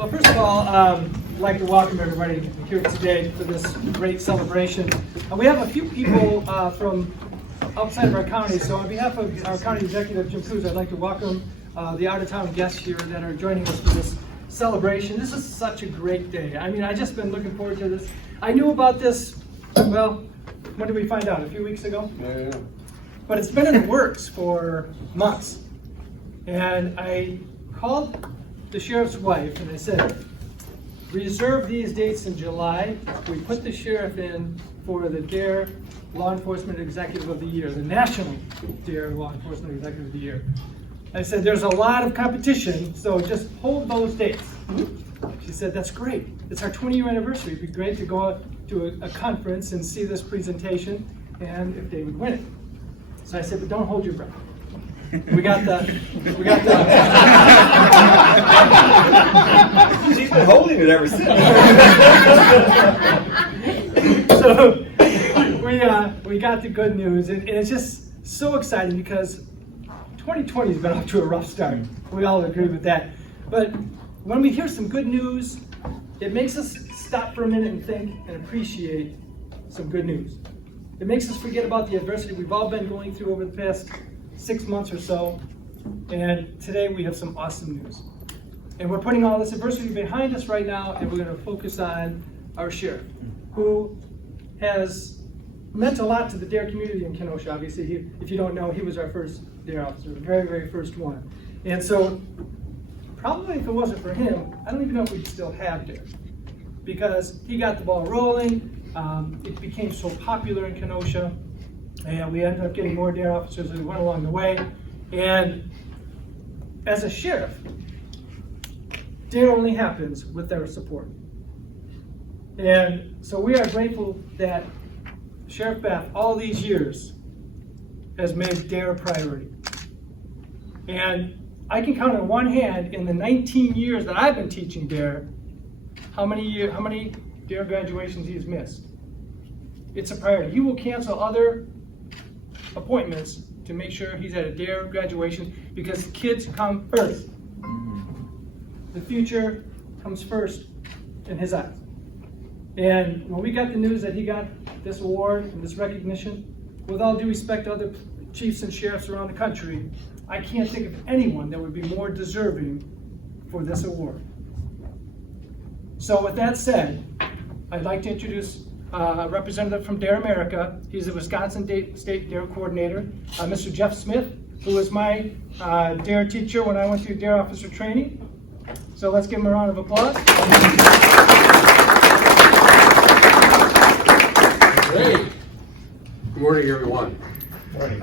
Well, first of all, I'd like to welcome everybody here today for this great celebration. We have a few people from outside of our county, so on behalf of our county executive, Jim Cruz, I'd like to welcome the out-of-town guests here that are joining us for this celebration. This is such a great day. I mean, I've just been looking forward to this. I knew about this, well, when did we find out? A few weeks ago? Yeah. But it's been in the works for months. And I called the sheriff's wife and I said, reserve these dates in July. We put the sheriff in for the DARE Law Enforcement Executive of the Year, the National DARE Law Enforcement Executive of the Year. I said, there's a lot of competition, so just hold those dates. She said, that's great. It's our 20-year anniversary. It'd be great to go to a conference and see this presentation, and if they would win it. So I said, but don't hold your breath. We got the. She's been holding it ever since. So we got the good news, and it's just so exciting because 2020 has been off to a rough start. We all agree with that. But when we hear some good news, it makes us stop for a minute and think and appreciate some good news. It makes us forget about the adversity we've all been going through over the past 6 months or so, and today we have some awesome news. And we're putting all this adversity behind us right now, and we're going to focus on our sheriff, who has meant a lot to the DARE community in Kenosha. Obviously, if you don't know, he was our first DARE officer, the very, very first one. And so, probably if it wasn't for him, I don't even know if we'd still have DARE, because he got the ball rolling. It became so popular in Kenosha, and we ended up getting more DARE officers as we went along the way. And as a sheriff, DARE only happens with their support. And so we are grateful that Sheriff Beth, all these years, has made DARE a priority. And I can count on one hand in the 19 years that I've been teaching DARE, how many DARE graduations he has missed. It's a priority. He will cancel other appointments to make sure he's at a DARE graduation because kids come first. The future comes first in his eyes. And when we got the news that he got this award and this recognition, with all due respect to other chiefs and sheriffs around the country, I can't think of anyone that would be more deserving for this award. So with that said, I'd like to introduce a representative from DARE America. He's a Wisconsin State DARE coordinator, Mr. Jeff Smith, who was my DARE teacher when I went through DARE officer training. So let's give him a round of applause. Great. Good morning, everyone. Morning.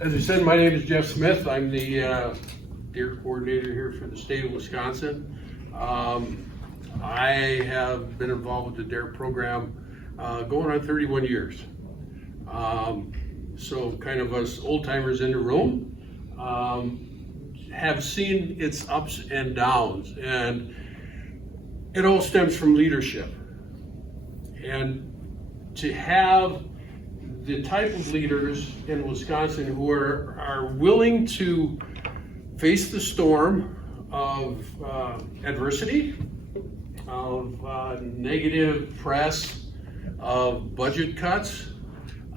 As I said, my name is Jeff Smith. I'm the DARE coordinator here for the state of Wisconsin. I have been involved with the DARE program going on 31 years. So kind of us old timers in the room have seen its ups and downs, and it all stems from leadership. And to have the type of leaders in Wisconsin who are willing to face the storm of adversity, of negative press, of budget cuts,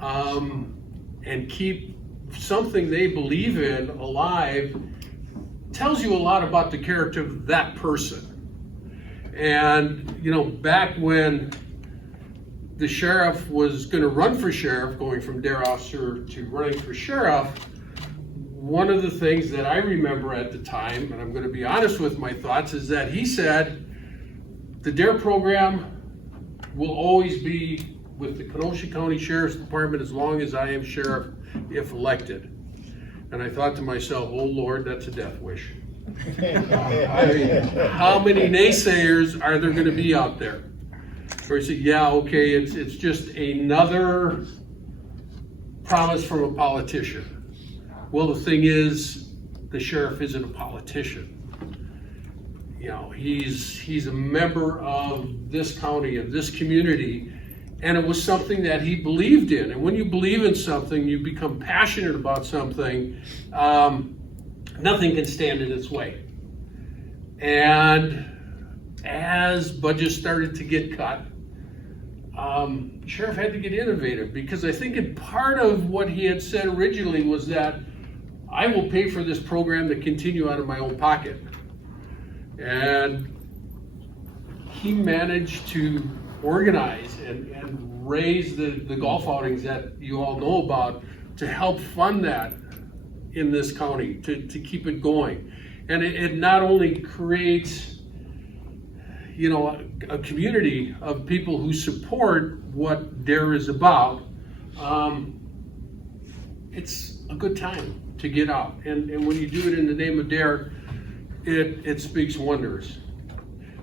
and keep something they believe in alive, tells you a lot about the character of that person. And, you know, back when the sheriff was going to run for sheriff, going from DARE officer to running for sheriff, one of the things that I remember at the time, and I'm going to be honest with my thoughts, is that he said, the DARE program will always be with the Kenosha County Sheriff's Department as long as I am sheriff, if elected. And I thought to myself, oh Lord, that's a death wish. I mean, how many naysayers are there going to be out there? Or he said, yeah, okay, it's just another promise from a politician. Well, the thing is, the sheriff isn't a politician. You know, he's a member of this county, of this community, and it was something that he believed in. And when you believe in something, you become passionate about something, nothing can stand in its way. And as budgets started to get cut, Sheriff had to get innovative, because I think part of what he had said originally was that I will pay for this program to continue out of my own pocket. And he managed to organize and raise the golf outings that you all know about to help fund that in this county, to keep it going. And it not only creates, you know, a community of people who support what DARE is about. It's a good time to get out, and when you do it in the name of DARE, it speaks wonders.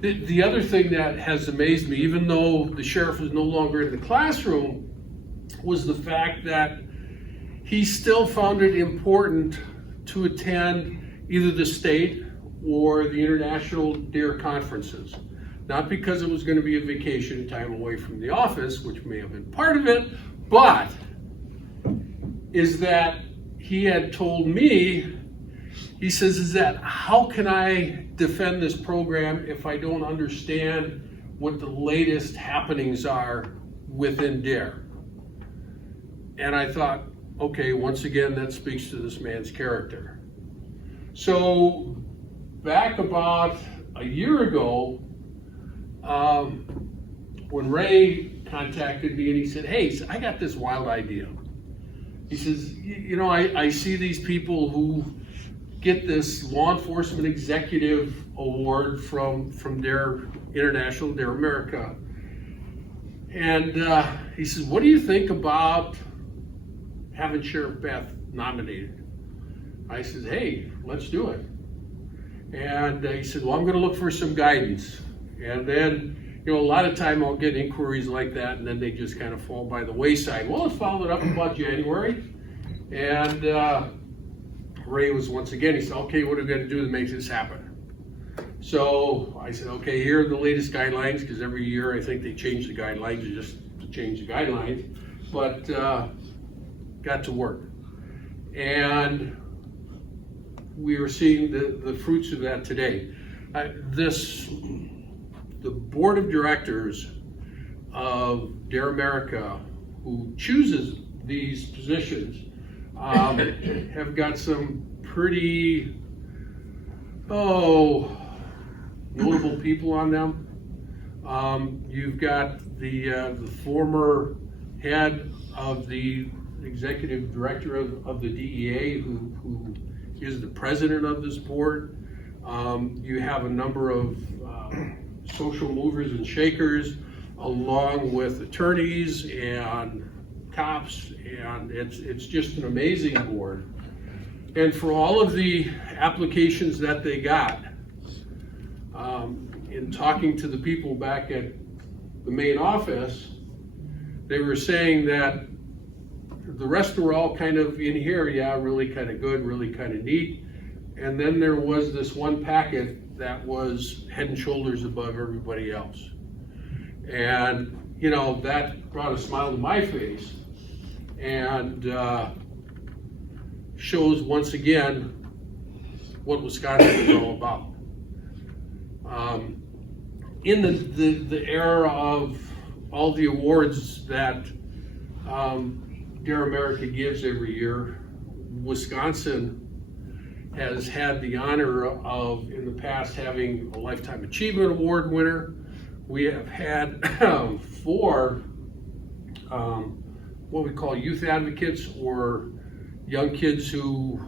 The other thing that has amazed me, even though the sheriff is no longer in the classroom, was the fact that he still found it important to attend either the state or the international DARE conferences. Not because it was going to be a vacation time away from the office, which may have been part of it, but is that he had told me, he says, is that how can I defend this program if I don't understand what the latest happenings are within DARE? And I thought, okay, once again, that speaks to this man's character. So back about a year ago, when Ray contacted me and he said, hey, I got this wild idea. He says, you know, I see these people who get this law enforcement executive award from DARE International, DARE America. And he says, what do you think about having Sheriff Beth nominated? I said, hey, let's do it. And he said, well, I'm going to look for some guidance. And then, you know, a lot of time I'll get inquiries like that, and then they just kind of fall by the wayside. Well, let's follow it up about January. And Ray was once again, he said, okay, what are we going to do to make this happen? So I said, okay, here are the latest guidelines, because every year I think they change the guidelines just to change the guidelines. But got to work. And we are seeing the fruits of that today. The board of directors of DARE America, who chooses these positions, have got some pretty notable people on them. You've got the former head of the executive director of the DEA, who is the president of this board. You have a number of social movers and shakers, along with attorneys and cops, and it's just an amazing board. And for all of the applications that they got, in talking to the people back at the main office, they were saying that the rest were all kind of in here, yeah, really kind of good, really kind of neat. And then there was this one packet that was head and shoulders above everybody else. And, you know, that brought a smile to my face, and shows once again what Wisconsin is all about. In the era of all the awards that DARE America gives every year, Wisconsin has had the honor of, in the past, having a Lifetime Achievement Award winner. We have had 4 what we call youth advocates, or young kids who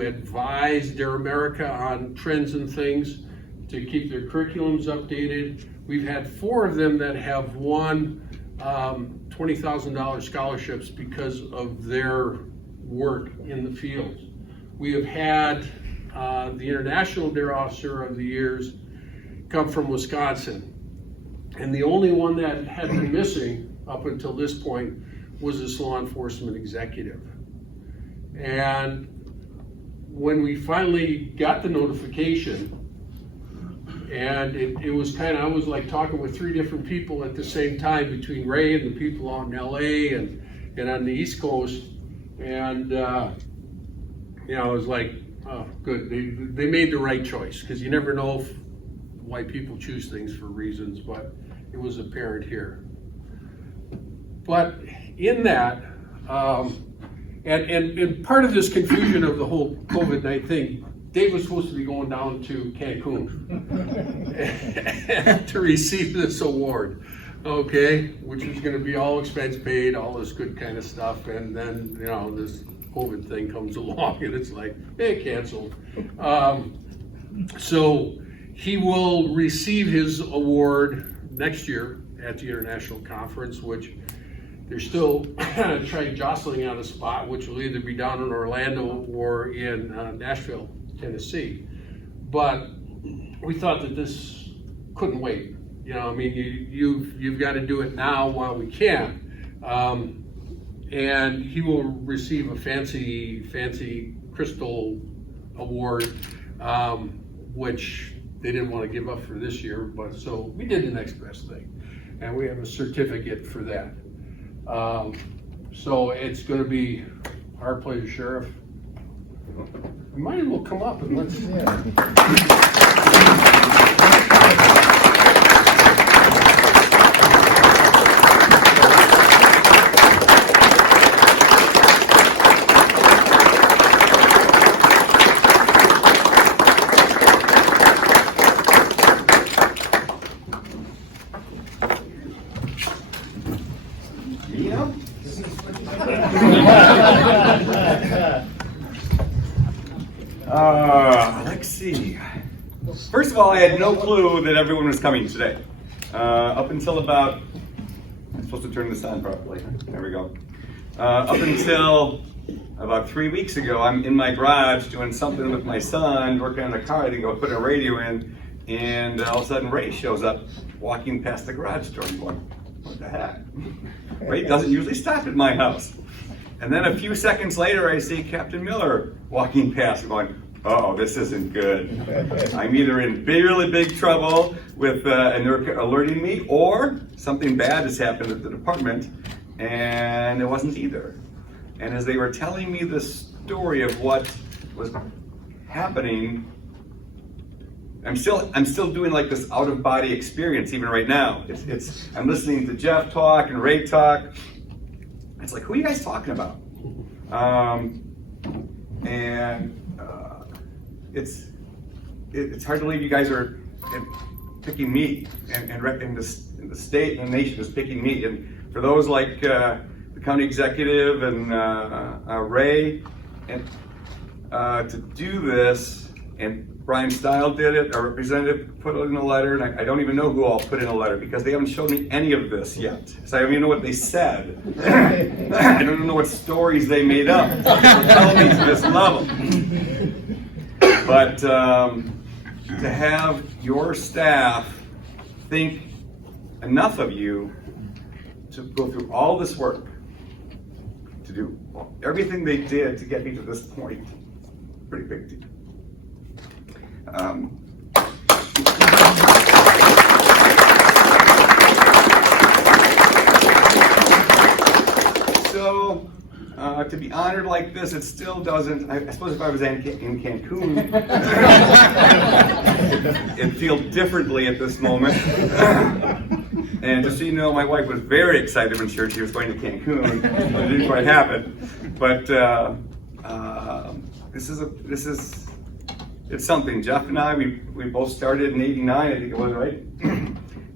advise DARE America on trends and things to keep their curriculums updated. We've had 4 of them that have won $20,000 scholarships because of their work in the field. We have had the International DARE Officer of the Years come from Wisconsin. And the only one that had been missing up until this point was this law enforcement executive. And when we finally got the notification, and it was kind of, I was like talking with 3 different people at the same time, between Ray and the people out in LA and on the East Coast. And, you know, I was like, oh, good, they made the right choice, because you never know why people choose things for reasons, but it was apparent here. But in that, and part of this confusion of the whole COVID-19 thing, Dave was supposed to be going down to Cancun to receive this award, okay, which was going to be all expense paid, all this good kind of stuff, and then, you know, this COVID thing comes along and it's like, hey, canceled. So he will receive his award next year at the international conference, which they're still trying jostling on a spot, which will either be down in Orlando or in Nashville, Tennessee. But we thought that this couldn't wait. You know, I mean, you've got to do it now while we can. And he will receive a fancy crystal award, which they didn't want to give up for this year, but so we did the next best thing. And we have a certificate for that. So it's going to be our pleasure, Sheriff. You might as well come up and let's. Let's see. First of all, I had no clue that everyone was coming today. Up until about, I'm supposed to turn this on properly. There we go. Up until about 3 weeks ago, I'm in my garage doing something with my son, working on the car. I think I was putting a radio in, and all of a sudden Ray shows up walking past the garage door. I'm going, what the heck? Ray doesn't usually stop at my house. And then a few seconds later, I see Captain Miller walking past. I'm going, uh-oh, this isn't good. I'm either in really big trouble with and they're alerting me, or something bad has happened at the department, and it wasn't either. And as they were telling me the story of what was happening, I'm still doing like this out-of-body experience even right now. I'm listening to Jeff talk and Ray talk. It's like, who are you guys talking about? It's hard to believe you guys are picking me, and the state and the nation is picking me. And for those like the county executive and Ray, and to do this, and Brian Stile did it, our representative put it in a letter, and I don't even know who all put in a letter because they haven't shown me any of this yet. So I don't even know what they said. I don't even know what stories they made up to tell me to this level. But to have your staff think enough of you to go through all this work, to do everything they did to get me to this point, pretty big deal. So, to be honored like this, it still doesn't, I suppose if I was in Cancun, it'd feel differently at this moment. And just so you know, my wife was very excited when she heard she was going to Cancun. It didn't quite happen. But it's something. Jeff and I, we both started in '89, I think it was, right?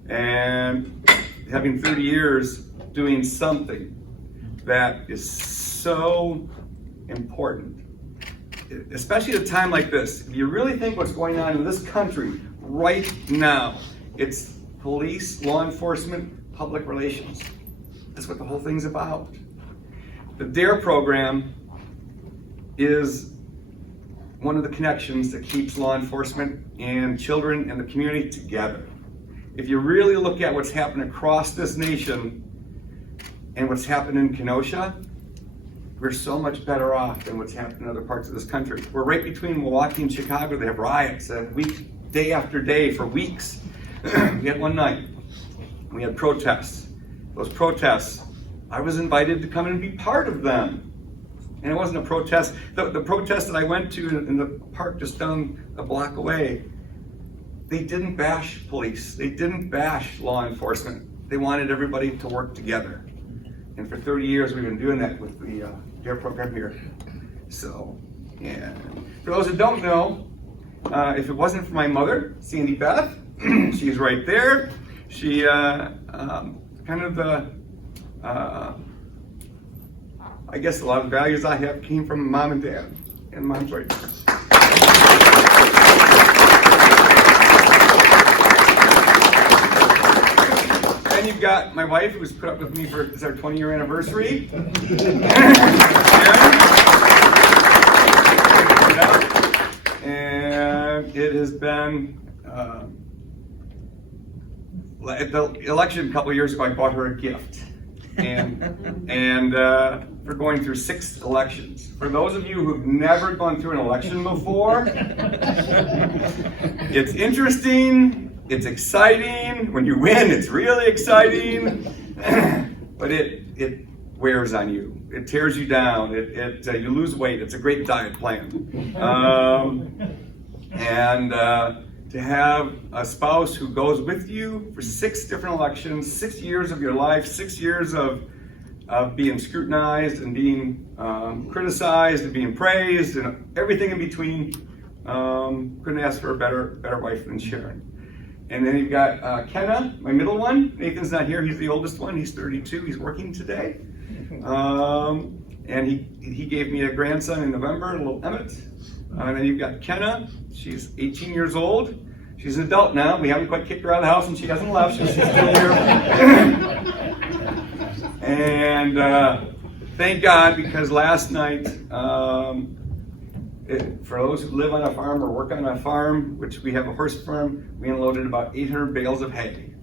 And having 30 years doing something that is so important, especially at a time like this. If you really think what's going on in this country right now, it's police, law enforcement, public relations. That's what the whole thing's about. The DARE program is one of the connections that keeps law enforcement and children and the community together. If you really look at what's happened across this nation and what's happened in Kenosha, we're so much better off than what's happened in other parts of this country. We're right between Milwaukee and Chicago. They have riots day after day for weeks. We had one night, we had protests. Those protests, I was invited to come and be part of them. And it wasn't a protest. The protest that I went to in the park just down a block away, they didn't bash police. They didn't bash law enforcement. They wanted everybody to work together. And for 30 years, we've been doing that with the DARE program here. So, and for those who don't know, if it wasn't for my mother, Sandy Beth, she's right there. She kind of I guess a lot of the values I have came from mom and dad, and mom's right there. Then you've got my wife, who's put up with me for, it's our 20-year anniversary. And it has been, at the election a couple of years ago, I bought her a gift. And for going through 6 elections. For those of you who've never gone through an election before, it's interesting, it's exciting. When you win, it's really exciting, but it wears on you. It tears you down. You lose weight. It's a great diet plan. To have a spouse who goes with you for 6 different elections, 6 years of your life, 6 years of being scrutinized and being criticized and being praised and everything in between. Couldn't ask for a better wife than Sharon. And then you've got Kenna, my middle one. Nathan's not here. He's the oldest one. He's 32. He's working today. And he gave me a grandson in November, little Emmett. And then you've got Kenna. She's 18 years old. She's an adult now. We haven't quite kicked her out of the house and she hasn't left. She's still here. And thank God, because last night, for those who live on a farm or work on a farm, which we have a horse farm, we unloaded about 800 bales of hay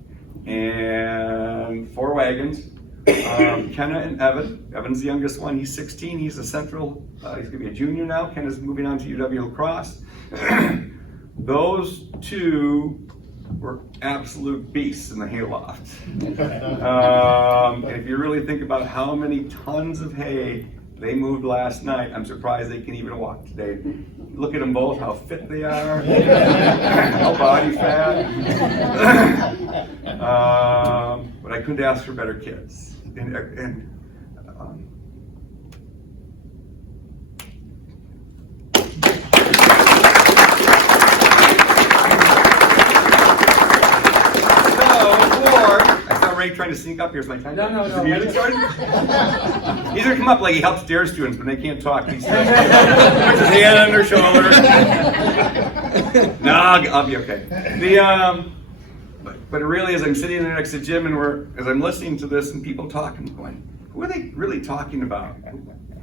and 4 wagons. Kenna and Evan. Evan's the youngest one. He's 16. He's a central. He's going to be a junior now. Kenna's moving on to UW lacrosse. Those 2 were absolute beasts in the hayloft. And if you really think about how many tons of hay they moved last night, I'm surprised they can even walk today. Look at them both, how fit they are, how body fat. But I couldn't ask for better kids. Ray trying to sneak up here. Is my time? No. Is the music starting? He's gonna come up like he helps DARE students when they can't talk. He puts his hand on their shoulder. No, I'll be okay. But it really is. I'm sitting there next to Jim, and as I'm listening to this, and people talking, going, "Who are they really talking about?"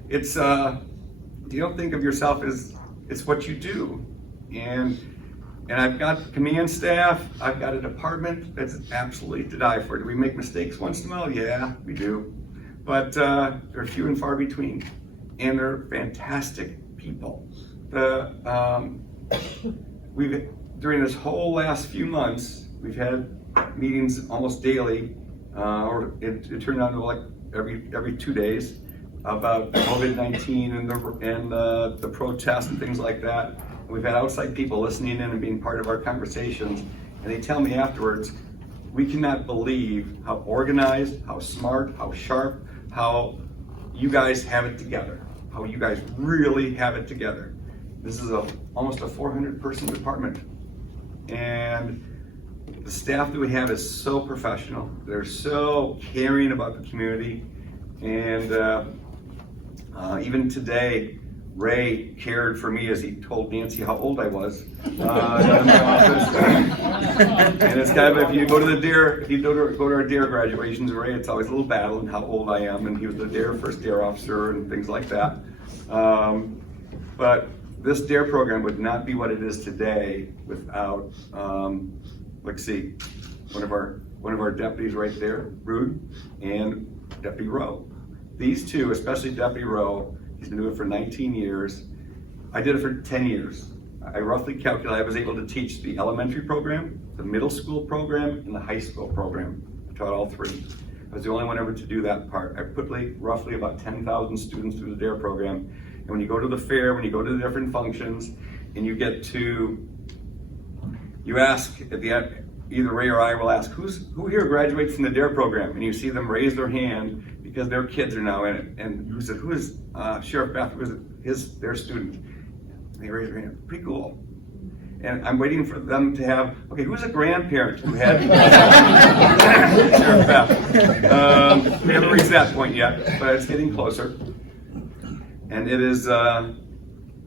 It's you don't think of yourself as it's what you do, and I've got command staff, I've got a department that's absolutely to die for. Do we make mistakes once in a while? Yeah, we do. But they're few and far between. And they're fantastic people. During this whole last few months, we've had meetings almost daily, or it turned out to like every 2 days, about COVID-19 and the protests and things like that. We've had outside people listening in and being part of our conversations, and they tell me afterwards, we cannot believe how organized, how smart, how sharp, how you guys have it together, how you guys really have it together. This is almost a 400-person department, and the staff that we have is so professional. They're so caring about the community, and even today, Ray cared for me as he told Nancy how old I was in my office. And it's kind of, if you go to our DARE graduations, Ray, it's always a little battle in how old I am, and he was the first DARE officer and things like that. But this DARE program would not be what it is today without, let's see, one of our deputies right there, Rude, and Deputy Rowe. These 2, especially Deputy Rowe, he's been doing it for 19 years. I did it for 10 years. I roughly calculate I was able to teach the elementary program, the middle school program, and the high school program. I taught all 3. I was the only one ever to do that part. I put roughly about 10,000 students through the DARE program. And when you go to the fair, when you go to the different functions, and you get to you ask at the end, either Ray or I will ask, who here graduates from the DARE program? And you see them raise their hand because their kids are now in it. And who said, who is Sheriff Beth? Who is their student? And they raise their hand. Pretty cool. And I'm waiting for them to have, okay, who's a grandparent who had Sheriff Beth? We haven't reached that point yet, but it's getting closer. And it is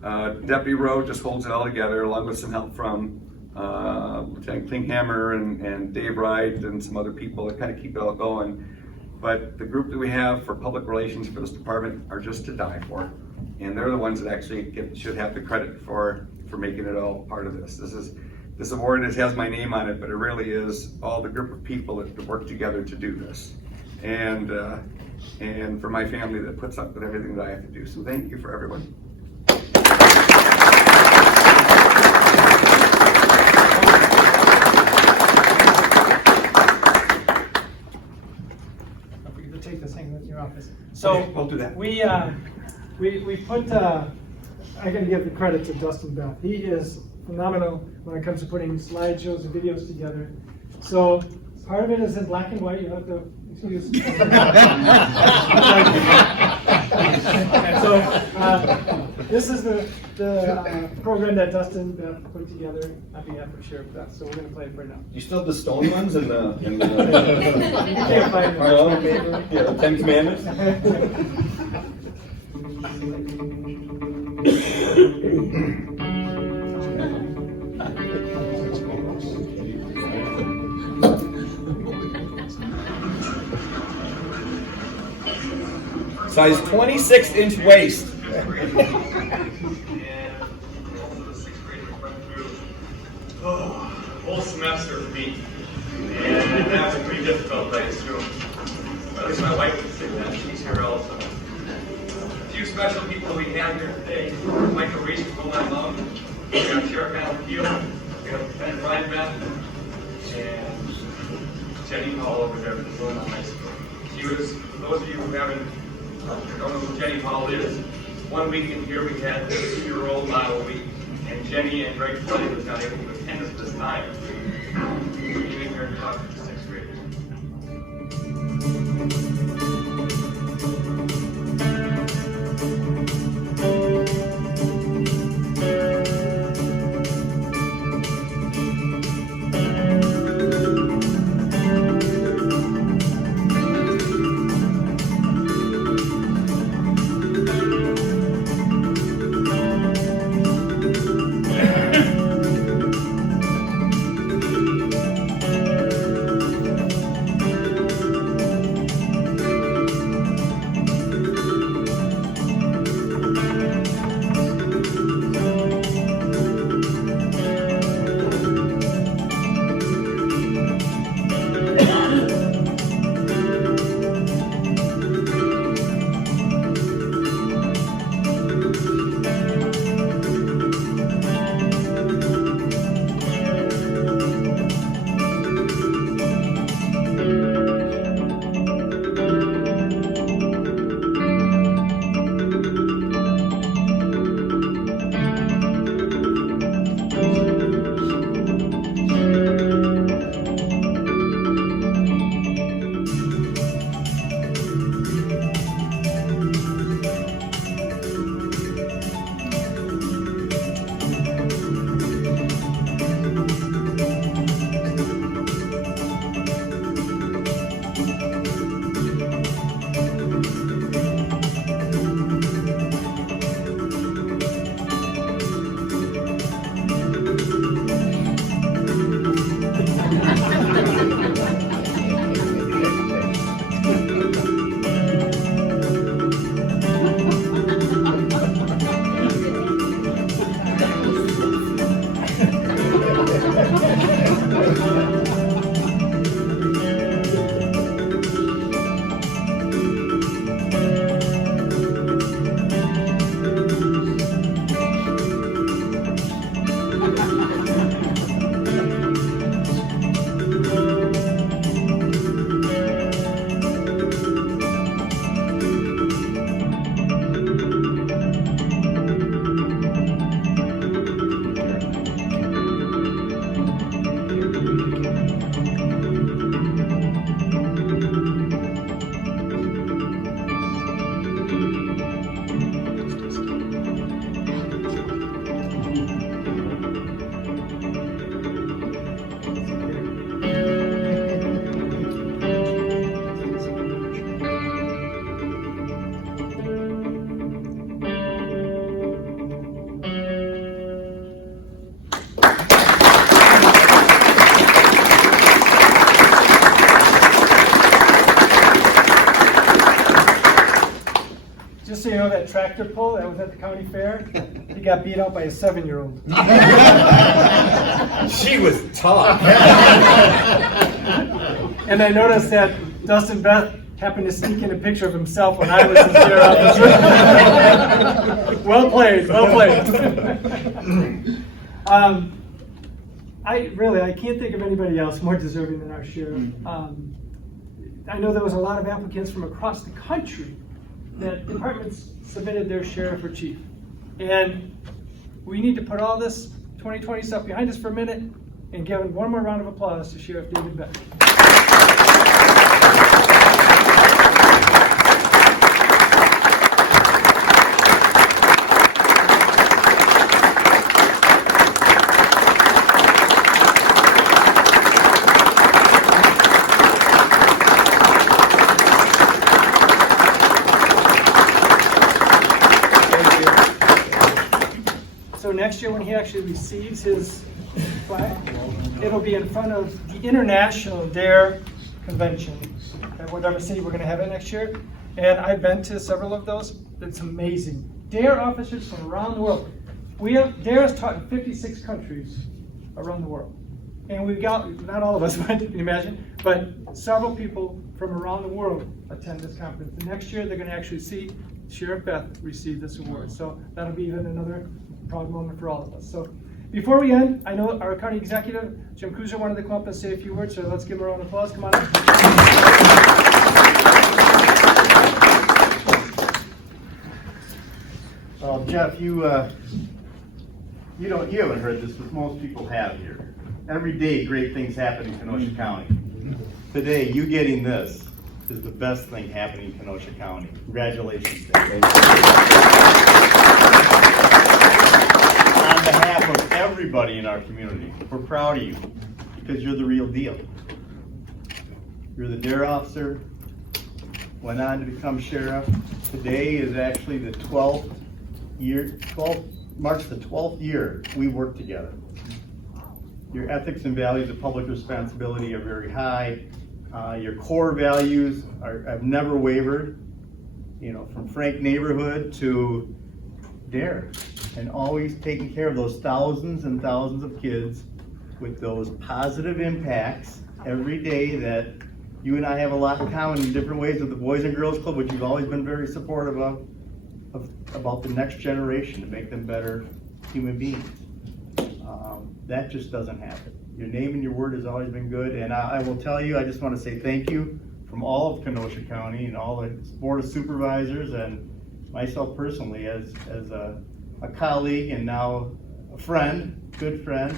Deputy Rowe just holds it all together, along with some help from Lieutenant Klinghammer and Dave Wright and some other people that kind of keep it all going. But the group that we have for public relations for this department are just to die for. And they're the ones that actually should have the credit for making it all part of this. This award has my name on it, but it really is all the group of people that work together to do this. And for my family that puts up with everything that I have to do. So thank you for everyone. Don't forget to take this thing with your office. So Okay, we'll do that. We put, I gotta give the credit to Dustin Beth. He is phenomenal when it comes to putting slideshows and videos together. So part of it is in black and white. You have to excuse. So this is the program that Dustin Beth put together on behalf of Sheriff Beth. So we're gonna play it right now. You still have the stone ones in the You can't find them. yeah, the Ten Commandments? Size 26-inch waist. Whole semester for me, and that was pretty difficult, but it's true. But at least my wife would say that. She's here also. A few special people we have here today. Michael Reese from my mom. We have Sheriff Alan Field. We have Lieutenant Brian Beth. And Jenny Hall over there from Wilmot High School. She was, for those of you who don't know who Jenny Hall is, one week in here we had the 2-year-old model week, and Jenny and Greg Flood was not able to attend us this time. We're giving her a talk to the 6th graders. that tractor pull that was at the county fair. He got beat up by a 7-year-old. She was tough. And I noticed that Dustin Beth happened to sneak in a picture of himself when I was in sheriff. Well played, well played. I can't think of anybody else more deserving than our sheriff. I know there was a lot of applicants from across the country that departments submitted their sheriff or chief. And we need to put all this 2020 stuff behind us for a minute and give one more round of applause to Sheriff David Beth. So next year when he actually receives his plaque, it'll be in front of the International DARE Convention at whatever city we're going to have it next year. And I've been to several of those. It's amazing. DARE officers from around the world. DARE is taught in 56 countries around the world. And we've got, not all of us went, can you imagine, but several people from around the world attend this conference. And next year they're going to actually see Sheriff Beth receive this award. So that'll be even another proud moment for all of us. So before we end, I know our county executive, Jim Kuzer, wanted to come up and say a few words, so let's give him a round of applause. Come on up. Jeff, you haven't heard this, but most people have here. Every day, great things happen in Kenosha County. Today, you getting this is the best thing happening in Kenosha County. Congratulations, Dave. On behalf of everybody in our community, we're proud of you because you're the real deal. You're the DARE officer, went on to become sheriff. Today is actually the 12th year, marks the 12th year we work together. Your ethics and values of public responsibility are very high. Your core values have never wavered, from Frank neighborhood to DARE, and always taking care of those thousands and thousands of kids with those positive impacts every day that you and I have a lot in common in different ways with the Boys and Girls Club, which you've always been very supportive of about the next generation to make them better human beings. That just doesn't happen. Your name and your word has always been good, and I will tell you, I just want to say thank you from all of Kenosha County and all the Board of Supervisors and myself personally as a colleague and now a friend, good friend.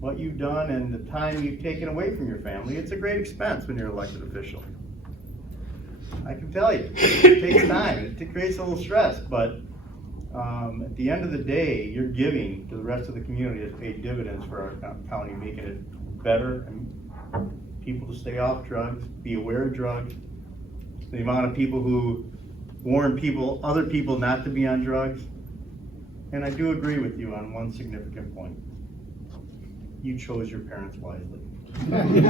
What you've done and the time you've taken away from your family, it's a great expense when you're an elected official. I can tell you, it takes time, it creates a little stress, but at the end of the day, you're giving to the rest of the community has paid dividends for our county, making it better and people to stay off drugs, be aware of drugs. The amount of people who warn other people not to be on drugs. And I do agree with you on one significant point. You chose your parents wisely. Thank you.